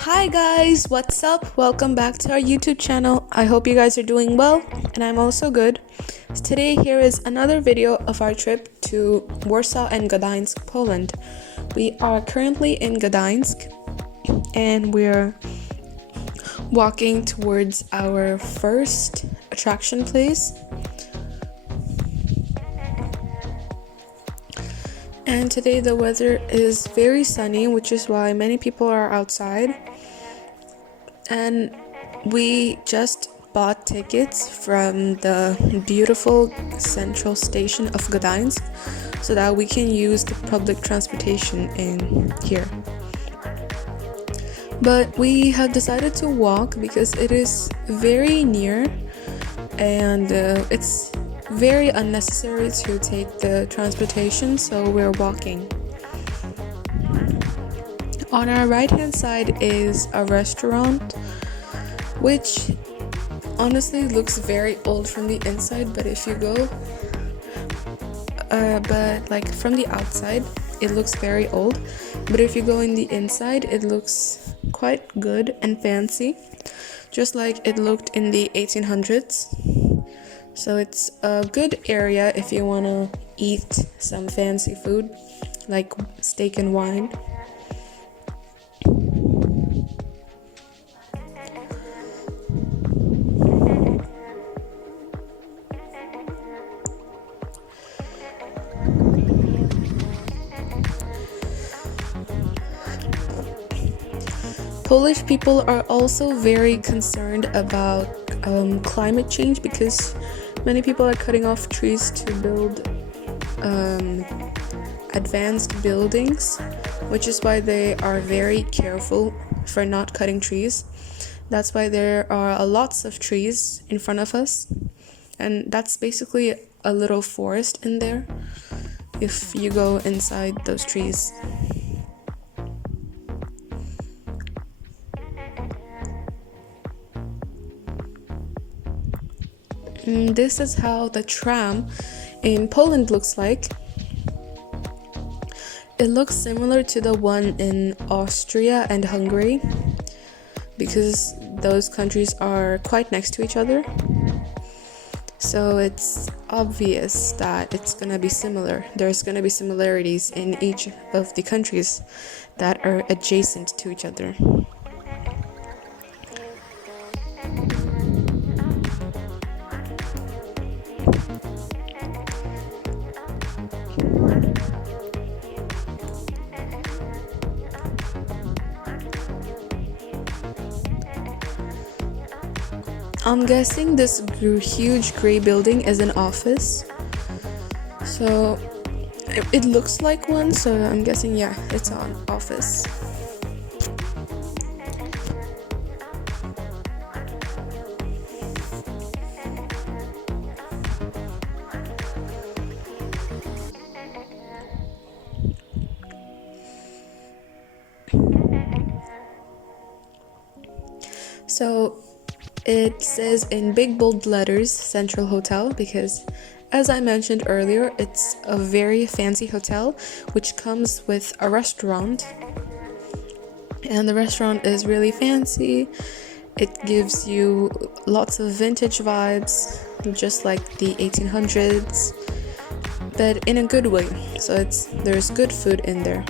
Hi guys, what's up? Welcome back to our YouTube channel. I hope you guys are doing well, and I'm also good. Today here is another video of our trip to Warsaw and Gdansk, Poland. We are currently in Gdansk and we're walking towards our first attraction place. And today the weather is very sunny, which is why many people are outside. And we just bought tickets from the beautiful central station of Gdansk so that we can use the public transportation in here. But we have decided to walk because it is very near and it's very unnecessary to take the transportation, so we're walking. On our right hand side is a restaurant which honestly looks very old from the inside, but if you go from the outside it looks very old, but if you go in the inside it looks quite good and fancy, just like it looked in the 1800s. So it's a good area if you want to eat some fancy food like steak and wine. Polish people are also very concerned about climate change because many people are cutting off trees to build advanced buildings, which is why they are very careful for not cutting trees. That's why there are lots of trees in front of us, and that's basically a little forest in there if you go inside those trees. This is how the tram in Poland looks like. It looks similar to the one in Austria and Hungary because those countries are quite next to each other. So it's obvious that it's gonna be similar. There's gonna be similarities in each of the countries that are adjacent to each other. I'm guessing this huge gray building is an office. So it looks like one, so I'm guessing, yeah, it's an office. So it says in big bold letters Central Hotel because, as I mentioned earlier, it's a very fancy hotel which comes with a restaurant, and the restaurant is really fancy. It gives you lots of vintage vibes, just like the 1800s, but in a good way. So there's good food in there.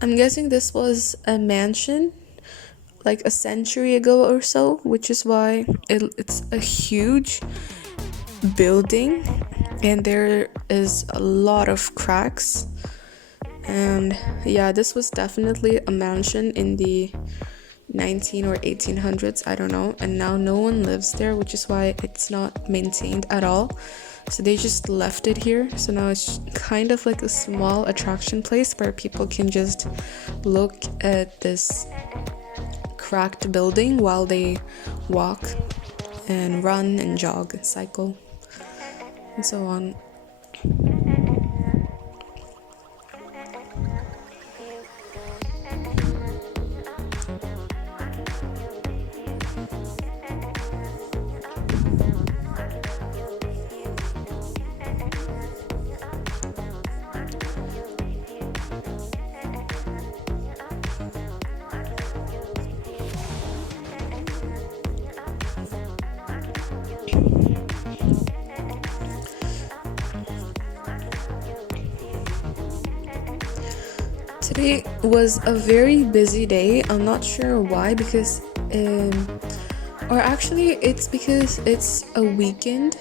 I'm guessing this was a mansion like a century ago or so, which is why it's a huge building and there is a lot of cracks. And yeah, this was definitely a mansion in the 19 or 1800s, I don't know, and now no one lives there, which is why it's not maintained at all. So they just left it here. So now it's kind of like a small attraction place where people can just look at this cracked building while they walk and run and jog and cycle and so on. Today was a very busy day. I'm not sure why, because, or actually, it's because it's a weekend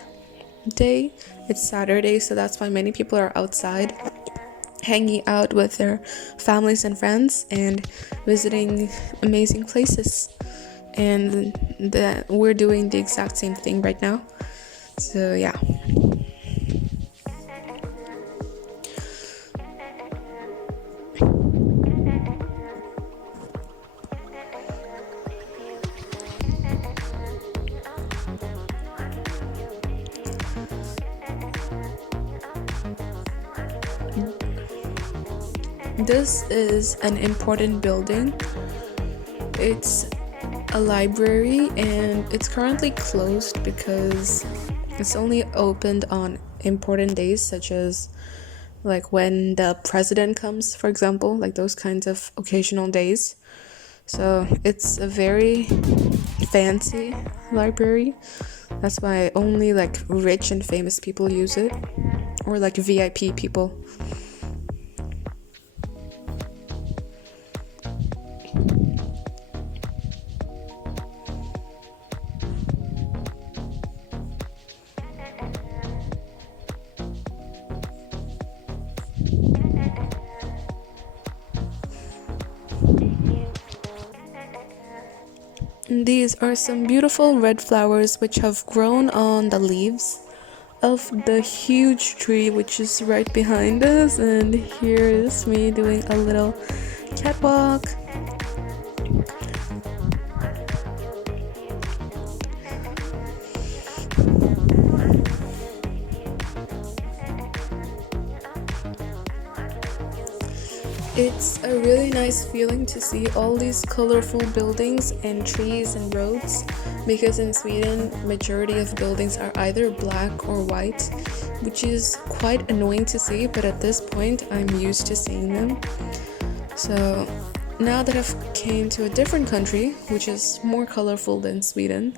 day. It's Saturday, so that's why many people are outside hanging out with their families and friends and visiting amazing places. And we're doing the exact same thing right now. So, yeah. This is an important building. It's a library and it's currently closed because it's only opened on important days, such as like when the president comes, for example, like those kinds of occasional days. So it's a very fancy library. That's why only like rich and famous people use it, or like VIP people. These are some beautiful red flowers which have grown on the leaves of the huge tree which is right behind us, and here is me doing a little catwalk. It's a really nice feeling to see all these colorful buildings and trees and roads, because in Sweden, majority of buildings are either black or white, which is quite annoying to see, but at this point I'm used to seeing them. So now that I've came to a different country, which is more colorful than Sweden,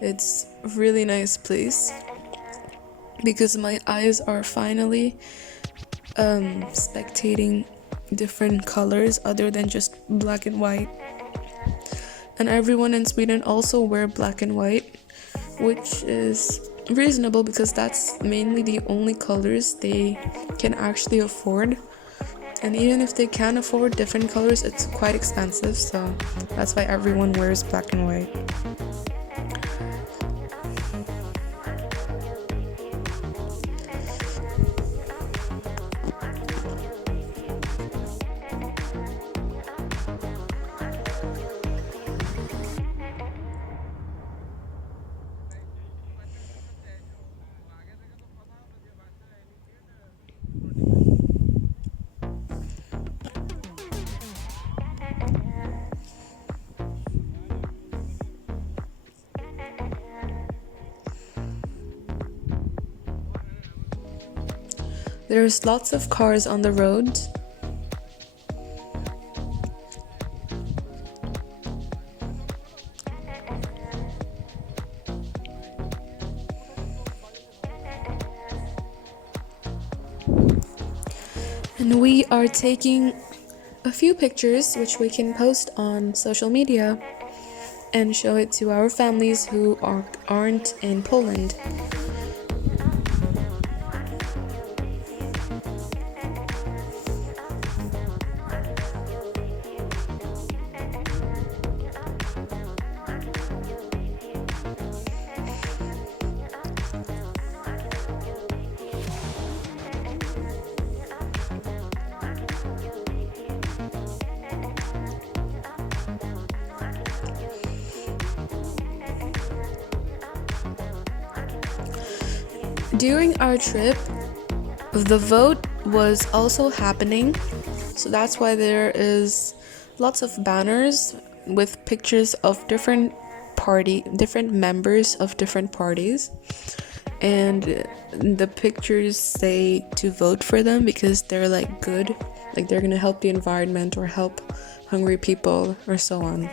it's a really nice place, because my eyes are finally spectating different colors other than just black and white. And everyone in Sweden also wear black and white, which is reasonable because that's mainly the only colors they can actually afford. And even if they can afford different colors, it's quite expensive, so that's why everyone wears black and white. There's lots of cars on the road. And we are taking a few pictures which we can post on social media and show it to our families who aren't in Poland. During our trip, the vote was also happening, so that's why there is lots of banners with pictures of different members of different parties, and the pictures say to vote for them because they're like good, like they're gonna help the environment or help hungry people or so on.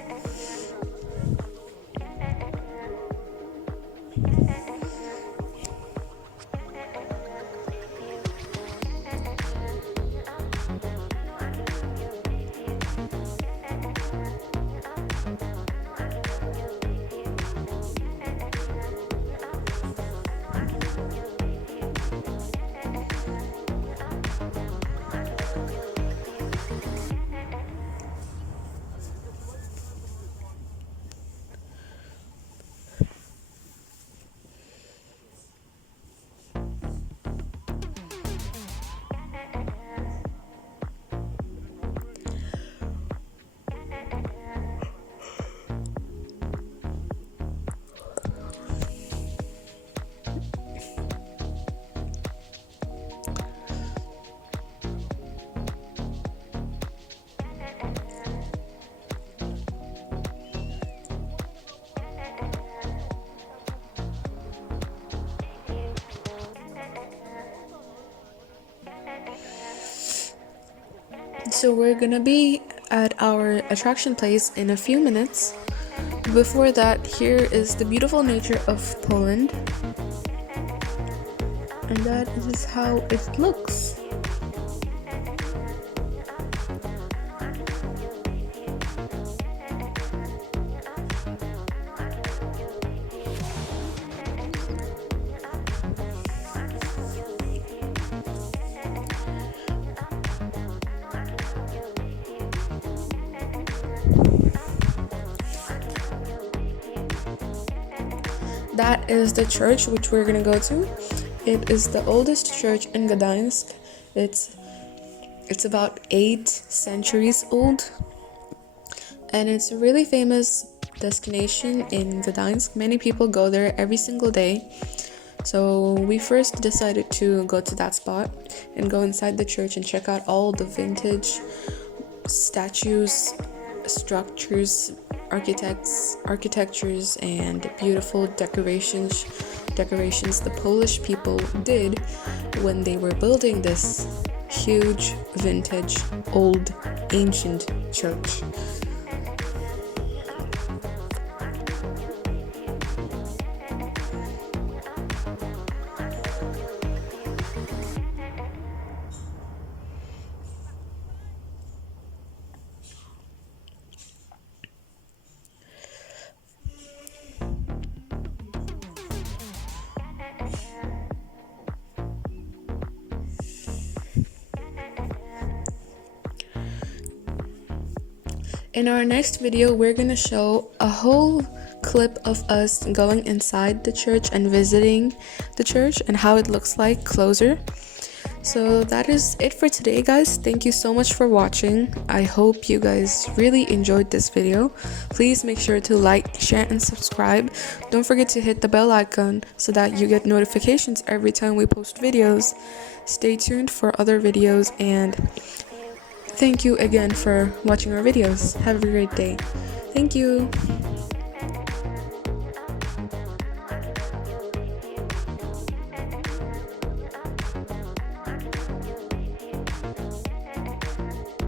So we're gonna be at our attraction place in a few minutes. Before that, here is the beautiful nature of Poland. And that is how it looks. That is the church which we're gonna go to. It is the oldest church in Gdansk. It's about 8 centuries old, and it's a really famous destination in Gdansk. Many people go there every single day. So we first decided to go to that spot and go inside the church and check out all the vintage statues, structures, architectures, and beautiful decorations the Polish people did when they were building this huge vintage old ancient church. In our next video, we're gonna show a whole clip of us going inside the church and visiting the church and how it looks like closer. So that is it for today, guys. Thank you so much for watching. I hope you guys really enjoyed this video. Please make sure to like, share, and subscribe. Don't forget to hit the bell icon so that you get notifications every time we post videos. Stay tuned for other videos, and thank you again for watching our videos. Have a great day. Thank you.